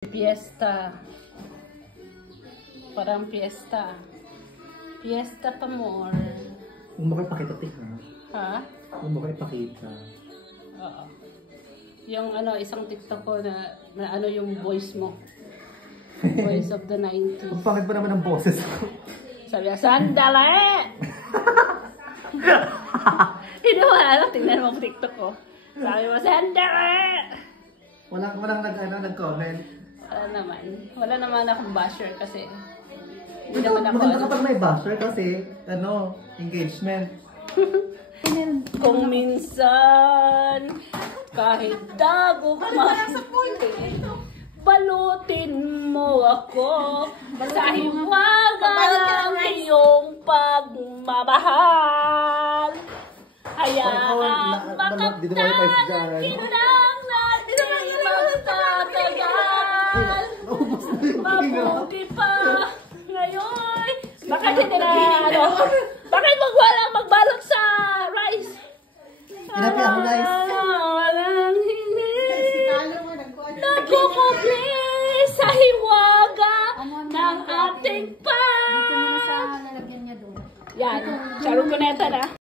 Fiesta. Parang fiesta. Fiesta pa more. Huwag mo kayo pakita, tika. Ha? Huwag mo kayo pakita. Oo. Yung ano, isang TikTok ko na ano yung voice mo. Voice of the 90s. Ang pangit pa naman ang boses ko. Sabi niya, sandali! Hindi mo alam, tingnan mo ang TikTok ko. Sabi mo, sandali! Walang nag-comment. Wala naman akong basher kasi hindi naman ako Maganda kapag may basher kasi, engagement. Kung minsan, kahit dago man, balutin mo ako sa hiwaga ng iyong pagmamahal. Hayaan makaptan kinang natin magtatagal. Mabuti pa ngayon. Bakit hindi na bakit walang magbalot sa rice? Inapi ako, guys. Walang hindi nagkukubli sa hiwaga ng ating pag. Yan, Charuconeta na.